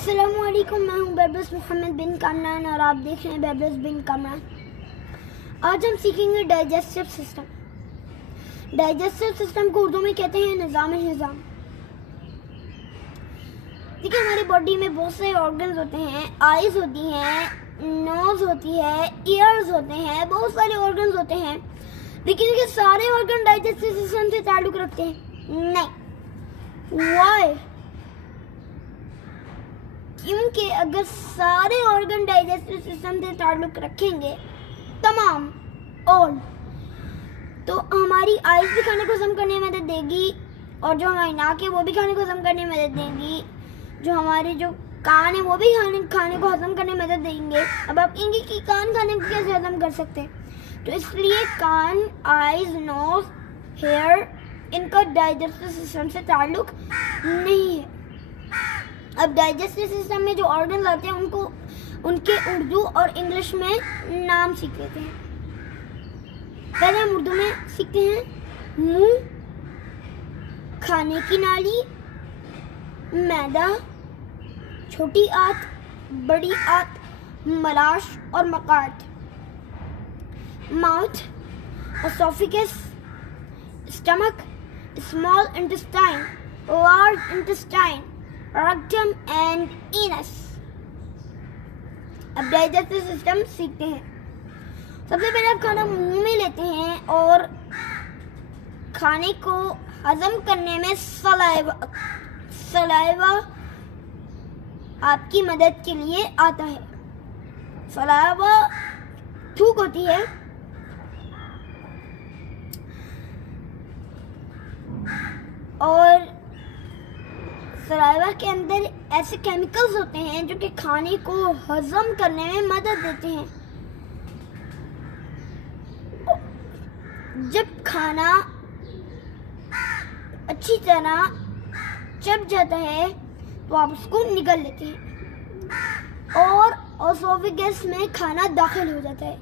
अस्सलामुअलैकुम, मैं हूं बेबरस मोहम्मद बिन कामरान और आप देख रहे हैं बेबरस बिन कामरान। आज हम सीखेंगे डाइजेस्टिव सिस्टम। डाइजेस्टिव सिस्टम को उर्दू में कहते हैं निज़ाम। देखिए, हमारी बॉडी में बहुत सारे ऑर्गन्स होते हैं। आईज होती हैं, नोज होती है, ईयर्स होते हैं, बहुत सारे ऑर्गन्स होते हैं। लेकिन ये सारे ऑर्गन डाइजेस्टिव सिस्टम से ताल्लुक रखते हैं? नहीं। वाई? क्योंकि अगर सारे ऑर्गन डाइजेस्टिव सिस्टम से ताल्लुक रखेंगे, तमाम ऑल, तो हमारी आइज भी खाने को हजम करने में मदद देगी, और जो हमारी नाक है वो भी खाने को हजम करने में मदद देगी, जो हमारे जो कान है वो भी खाने को हजम करने में मदद देंगे। अब आप कहेंगे कि कान खाने को कैसे हजम कर सकते हैं? तो इसलिए कान, आइज, नोज, हेयर, इनका डाइजेस्टिव सिस्टम से ताल्लुक नहीं है। अब डाइजेस्टिव सिस्टम में जो ऑर्गन आते हैं उनके उर्दू और इंग्लिश में नाम सीख लेते हैं। पहले हम उर्दू में सीखते हैं। मुंह, खाने की नाली, मैदा, छोटी आंत, बड़ी आंत, मलाश और मकाट। Mouth, oesophagus, stomach, small intestine, large intestine, rectum and anus. अब डाइजेस्टिव सिस्टम सीखते हैं। सबसे पहले आप खाना मुंह में लेते हैं और खाने को हजम करने में सलाइवा आपकी मदद के लिए आता है। सलाइवा थूक होती है, और सलाइवा के अंदर ऐसे केमिकल्स होते हैं जो कि खाने को हजम करने में मदद देते हैं। जब खाना अच्छी तरह चब जाता है तो आप उसको निगल लेते हैं और एसोफेगस में खाना दाखिल हो जाता है।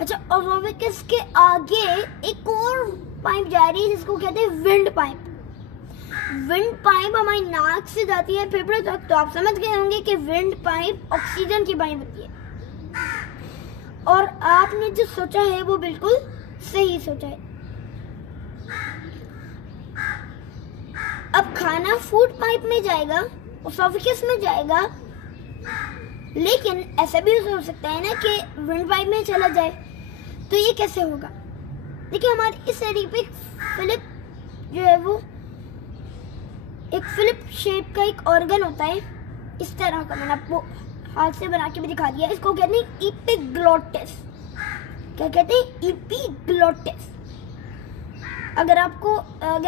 अच्छा, एसोफेगस के आगे एक और पाइप जा रही है जिसको कहते हैं विंड पाइप। विंड पाइप हमारी नाक से जाती है फेफड़े तक। तो आप समझ गए होंगे कि विंड पाइप ऑक्सीजन की पाइप होती है, और आपने जो सोचा है वो बिल्कुल सही सोचा है। अब खाना फूड पाइप में जाएगा, एसोफेगस में जाएगा, लेकिन ऐसा भी हो सकता है ना कि विंड पाइप में चला जाए। तो ये कैसे होगा? देखिए, हमारे इस शरीर पे फिलिप जो है वो एक फिलिप शेप का एक ऑर्गन होता है, इस तरह का। मैंने आपको हाथ से बना के भी दिखा दिया। इसको कहते हैं एपिग्लोटिस। क्या कहते हैं? एपिग्लोटिस। अगर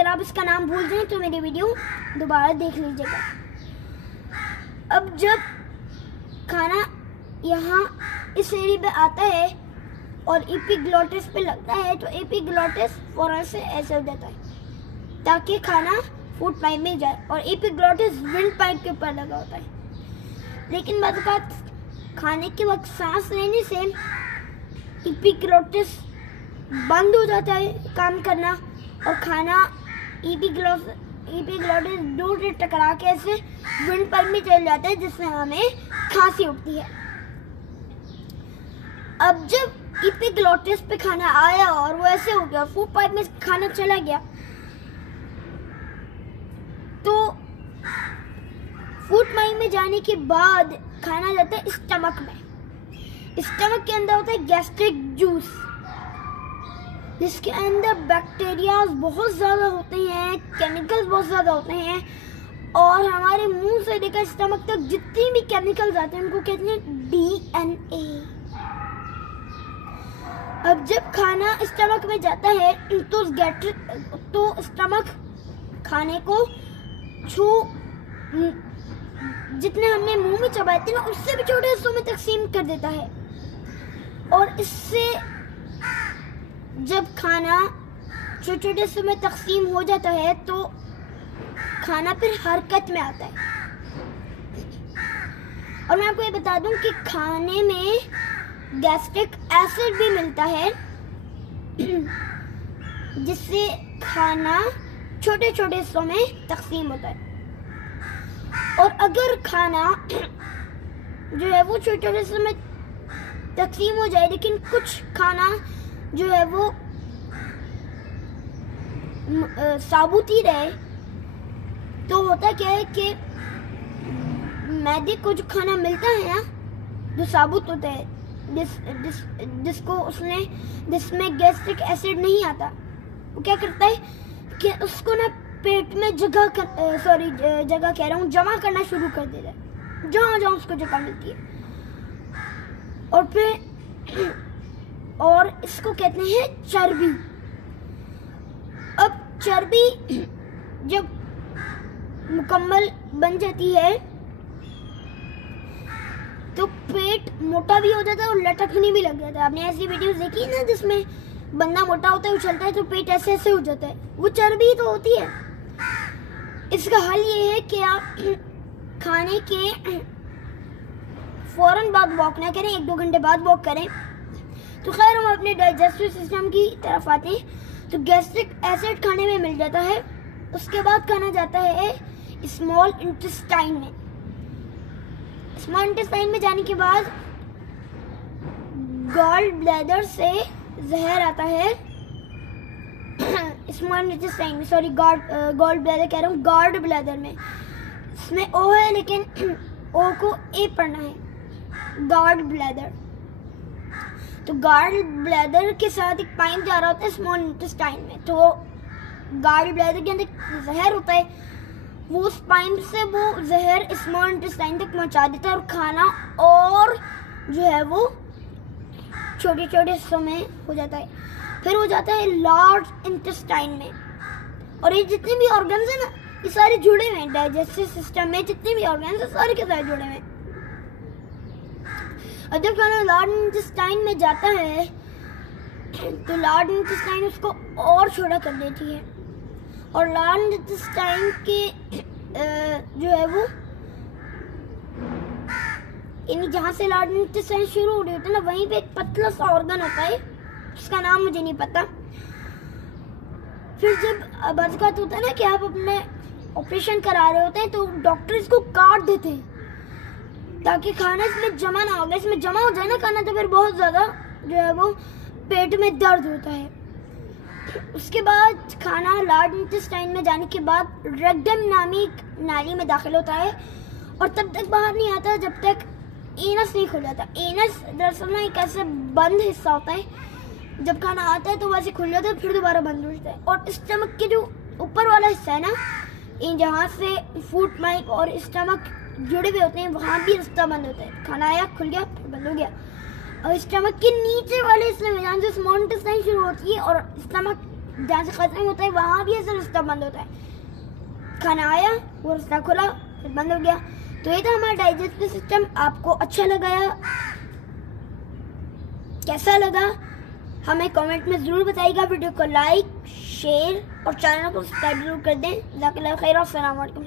आप इसका नाम भूल जाएं तो मेरी वीडियो दोबारा देख लीजिएगा। अब जब खाना यहाँ इस एरिया पे आता है और एपिग्लोटिस पे लगता है तो एपिग्लोटिस फौरन से ऐसे हो जाता है ताकि खाना फूड पाइप में जाए, और एपिग्लोटिस विंड पाइप के ऊपर लगा होता है। लेकिन बाद खाने के वक्त सांस लेने से एपिग्लोटिस बंद हो जाता है काम करना, और खाना एपिग्लोटिस दूर से टकरा के ऐसे विंड पाइप में चल जाता है, जिससे हमें खांसी उठती है। अब जब एपिग्लोटिस पे खाना आया और वो ऐसे हो गया, फूड पाइप में खाना चला गया, तो फूड पाइप में जाने के बाद खाना जाता है स्टमक में। स्टमक के अंदर होता है गैस्ट्रिक जूस, जिसके अंदर बैक्टीरिया बहुत ज़्यादा होते हैं, केमिकल्स बहुत ज़्यादा होते हैं, और हमारे मुंह से लेकर स्टमक तक जितनी भी केमिकल्स आते हैं उनको कहते हैं DNA। अब जब खाना स्टमक में जाता है तो स्टमक खाने को जितने हमने मुंह में चबाए थे ना, उससे भी छोटे हिस्सों में तकसीम कर देता है, और इससे जब खाना छोटे छोटे हिस्सों में तकसीम हो जाता है तो खाना फिर हरकत में आता है। और मैं आपको ये बता दूं कि खाने में गैस्ट्रिक एसिड भी मिलता है, जिससे खाना छोटे छोटे हिस्सों में तकसीम होता है। और अगर खाना जो है वो छोटे छोटे हिस्सों में तकसीम हो जाए, लेकिन कुछ खाना जो है वो साबुत ही रहे, तो होता क्या है कि मैदे को जो खाना मिलता है ना, जो साबुत होता है, जिसमें गैस्ट्रिक एसिड नहीं आता, वो क्या करता है कि उसको ना पेट में जगह कह रहा हूँ, जमा करना शुरू कर देता है जहाँ जहाँ उसको जगह मिलती है। और फिर और इसको कहते हैं चर्बी। अब चर्बी जब मुकम्मल बन जाती है तो पेट मोटा भी हो जाता है और लटकने भी लग जाता है। आपने ऐसी वीडियोस देखी ना जिसमें बंदा मोटा होता है, उछलता है तो पेट ऐसे ऐसे हो जाता है, वो चर्बी तो होती है। इसका हल ये है कि आप खाने के फौरन बाद वॉक ना करें, 1-2 घंटे बाद वॉक करें। तो खैर हम अपने डाइजेस्टिव सिस्टम की तरफ आते हैं। तो गैस्ट्रिक एसिड खाने में मिल जाता है, उसके बाद खाना जाता है स्मॉल इंटेस्टाइन में। स्मॉल इंटेस्टाइन में जाने के बाद गॉल ब्लैडर से जहर आता है। स्मॉल इंटेस्टाइन में, सॉरी गॉल ब्लैडर कह रहा हूँ, गॉल ब्लैडर में। इसमें ओ है लेकिन ओ को ए पढ़ना है, गॉल ब्लैडर। तो गॉल ब्लैडर के साथ एक पाइप जा रहा होता है स्मॉल इंटेस्टाइन में, तो गॉल ब्लैडर के अंदर जहर होता है, वो उस पाइप से वो जहर स्मॉल इंटेस्टाइन तक पहुंचा देता है और खाना और जो है वो छोटे छोटे हिस्सों में हो जाता है। फिर हो जाता है लार्ज इंटेस्टाइन में। और ये जितने भी ऑर्गन्स हैं ना, ये सारे जुड़े हुए हैं डाइजेस्टिव सिस्टम में, जितने भी ऑर्गन्स हैं सारे के सारे जुड़े हुए हैं। और जब खाना लार्ज इंटेस्टाइन में जाता है तो लार्ज इंटेस्टाइन उसको और छोटा कर देती है, और लार्ज इंटेस्टाइन के जो है वो यानी जहाँ से लार्ज इंटेस्टाइन शुरू हो रही होती है ना, वहीं पे एक पतला सा ऑर्गन होता है, उसका नाम मुझे नहीं पता। फिर जब बचकात होता है ना कि आप अपने ऑपरेशन करा रहे होते हैं तो डॉक्टर इसको काट देते हैं ताकि खाना इसमें जमा ना हो। इसमें जमा हो जाए ना खाना तो फिर बहुत ज़्यादा जो है वो पेट में दर्द होता है। उसके बाद खाना लार्ज इंटेस्टाइन में जाने के बाद रेक्टम नामी नाली में दाखिल होता है और तब तक बाहर नहीं आता जब तक एनस नहीं खुल जाता। एनस दरअसल ना एक ऐसे बंद हिस्सा होता है, जब खाना आता है तो वैसे खुल जाता है फिर दोबारा बंद हो जाता है। और स्टमक के जो ऊपर वाला हिस्सा है ना, इन जहाँ से फूड पाइप और स्टमक जुड़े हुए होते हैं, वहाँ भी रास्ता बंद होता है। खाना आया, खुल गया, फिर बंद हो गया। और स्टमक के नीचे वाले हिस्से में जहाँ से स्मॉल इंटेस्टाइन शुरू होती है और स्टमक जहाँ से खत्म होता है, वहाँ भी ऐसा रास्ता बंद होता है। खाना आया, वो रास्ता खुला, फिर बंद हो गया। तो ये था हमारा डाइजेस्टिव सिस्टम। आपको अच्छा लगा या कैसा लगा हमें कमेंट में ज़रूर बताइएगा। वीडियो को लाइक, शेयर और चैनल को सब्सक्राइब जरूर कर दें। जज़ाकल्लाह खैर। अस्सलाम वालेकुम।